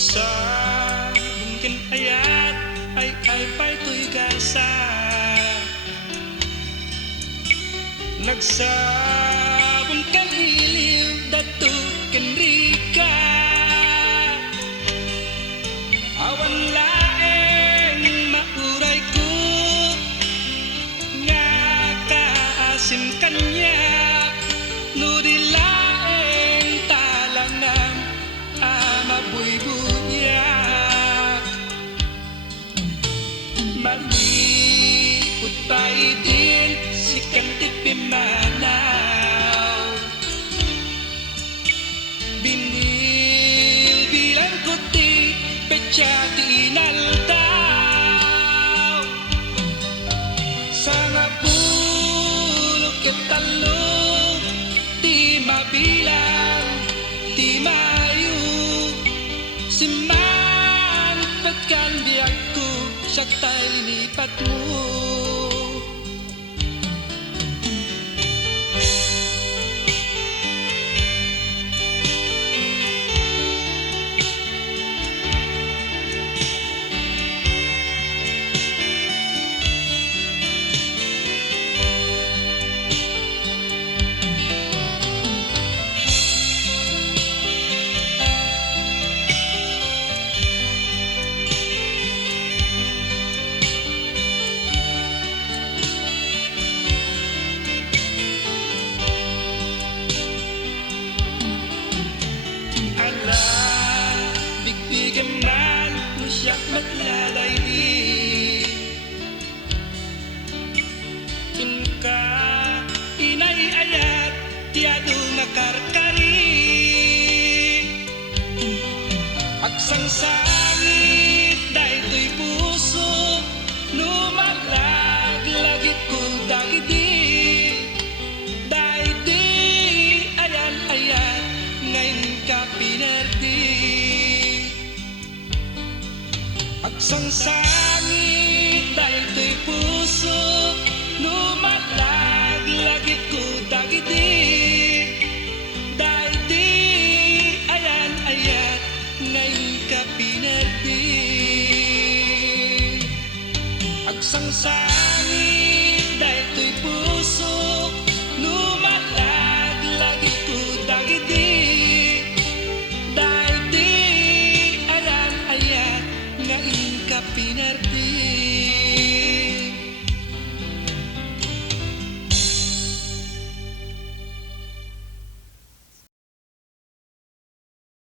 Sa mungkin ayat ay pa'y tuy gasa nagsabong kan iliw datu ken rika awan laeng mauray ko nga kaasim kanya no di laeng talangan ama buybuyak malipot pa idin si kantit pimanaw binil bilang kuti pecati inaldaw sa ngapulok ketalo di mabilang di mayu siman petkan biakku saktay lipatmu Bigbigaman mo siya matlalay Kinka inay-ayat tiyado nakarkari Agsangsangit daytoy puso Numaglagit ko dagiti Daydi ayan-ayan ngayon ka pinerdi Agsangsangit